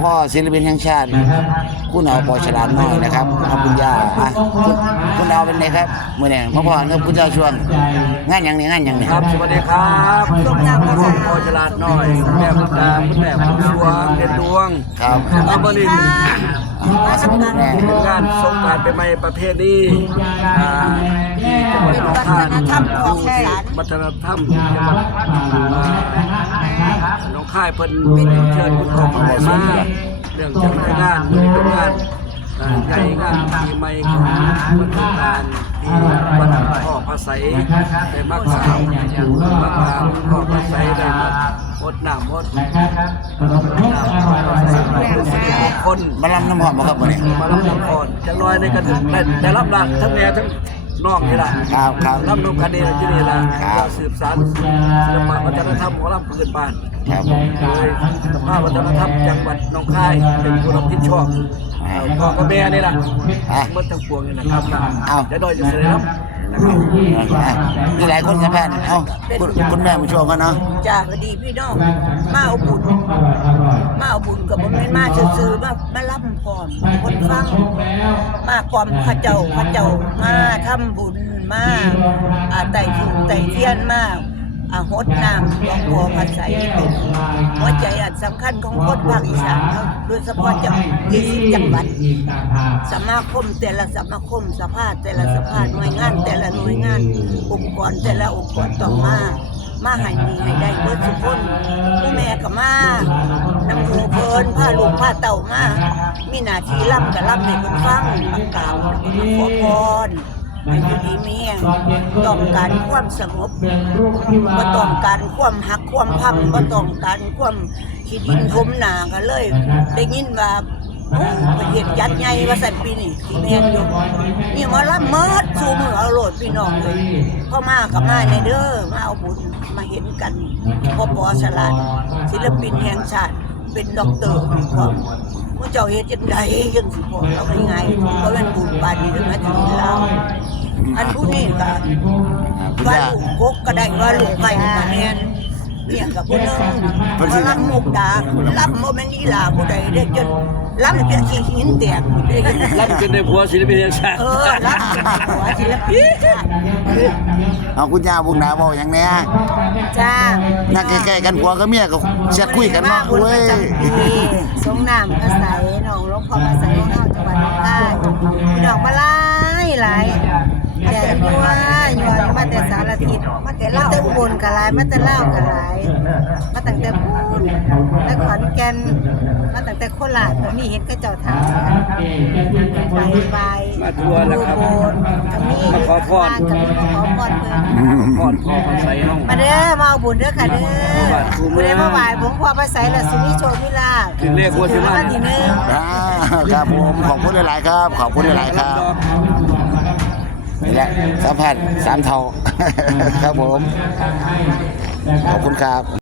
พ่อศิลปินแห่งชาติ คุณเอาปอฉลาดน้อยนะครับเอาคุณย่าอะคุณคุณเอาเป็นไงครับเมื่อไหร่พ่อพ่อครับคุณเจ้าช่วงงานอย่างนี้งานอย่างนี้ครับสวัสดีครับส้มตำครับพ่อฉลาดหน่อยคุณแม่คุณตาคุณแม่คุณดวงเด่นดวงครับอัมบรินทร์มาสักนิดแน่เป็นงานสงกรารเป็นไม้ประเพณีอ่าที่จังหวัดหนองคายวัฒนธรรมจังหวัดอ่าหนองคาย เพิ่นเชิญคุณพ่อมามาเรื่องจัดงานนี่เป็นงานใหญ่งานปีใหม่ของวัฒนธรที่วัดพ่อพระไสยได้มากราบมากราบพ่อพระไสยได้มาอดน้ำอดน้ำพ่อพระไสยเป็นมาลำน้ำหอมบ่ครับเมื่อนี้มารับน้ำก่อนจังน้อยในกันได้ได้รับดักทั้งแม่ทั้งนอกนี่ล่ะครับครับรับนมคดีที่นี่ล่ะสืบสานศิลปะวัฒนธรรมของเราพื้นบ้าน ครับโดยสภาพวัฒนธรรมจังหวัดหนองคายเป็นผู้รับผิดชอบเอ่อพ่อกับแม่นี่ล่ะอะมันทั้งปวงนี่นะครับเอาจะน้อยจะเสด็จรับนะครับอะมีหลายคนสัมภาษณ์เอ้าคุณคุณแม่มาช่วงกันเนาะจ้าก็ดีพี่น้อง มาเอาบุญ มาเอาบุญกับผมไม่นมาซื่อๆมามาล่ำพร้อมคนฟัง มาความพระเจ้าพระเจ้ามาทำบุญมาอาไต่ถูกไต่เทียนมา อาหดน้ำหลวงพ่อพระไสเป็นหัวใจอันสำคัญของคนภาคอีสานเราโดยเฉพาะจังยี่สิบจังหวัดสมาคมแต่ละสมาคมสภาแต่ละสภาหน่วยงาน แต่ละหน่วยงาน องค์กรแต่ละองค์กรต้องมามาให้มีให้ได้เบิดทุกคนผู้แม่ก็มาน้ำหูเพลินผ้าลูกผ้าเต่ามามีหน้าที่ร่ำกับร่ำให้คนฟังประกาศขอพร ให้อยู่ดีมีแรงต้องการความสงบบ่ต้องการความหักความพังบ่ต้องการความขี้ดินทมหนากันเลย ได้ยินว่าโอ้ไปเห็นยัดใหญ่ว่าสันปีนี่ที่แม่นอยู่นี่มาละเมิดชูมือเอาโหลดพี่น้องเลยพ่อมากับมาในเด้อมาเอาบุญมาเห็นกันพ่อปอฉลาดศิลปินแห่งชาติเป็นด็อกเตอร์พร้อม ว่าเจ้าเฮ็ดจังไดจังสิพอเราง่ายๆเพราะมันบุญปานนี้ถึงมาถึงเราอันผู้นี้ก็คุณว่าย่าลูกกกก็ได้ว่าลูกไผ่ก็แม่น เนี่ยกับผู้นึงว่ารับมุกดารับโมเมนต์อีลาผู้ใดได้จนรับจนขี้หินแตกได้ยินรับจนได้ผัวศิลปินแห่งชาติเออรับหัวศิลปินเอาคุณยาบุญนาบอกอย่างเนี้ยจ้านั่งใกล้ๆกันผัวกับเมียก็จะคุยกันเนาะบุญเว้ยสงน้ำพระใสหนองหลวงพ่อพระใสของเราจังหวัดหนองคายพี่น้องมาหลายหลายแต่ยัวยัวมาแต่สารทิศ มาแต่เล่าวแต่อุบลกะหลายมาแต่เล่าวกะหลายมาตั้งแต่พูนและขอนแก่นมาตั้งแต่โคราชก็มีเห็นก็เจ้าทางไปไปมาทัวร์แล้วครับอุบลก็มีมาขอพรก็มีมาขอพรเพิ่นพ่อพ่อพระไสยห้องมาเด้อมาเอาบุญเด้อค่ะเด้อผู้ใดมาไหว้ผมพอพระไสยและสุนิโชควิลาภถึงเรียกว่าสิมาวันที่หนึ่งอ่าครับผมขอบคุณหลายๆครับ ขอบคุณหลายๆครับนี่แห ละสัมผัสสามเท่า ครับผม ขอบคุณครับ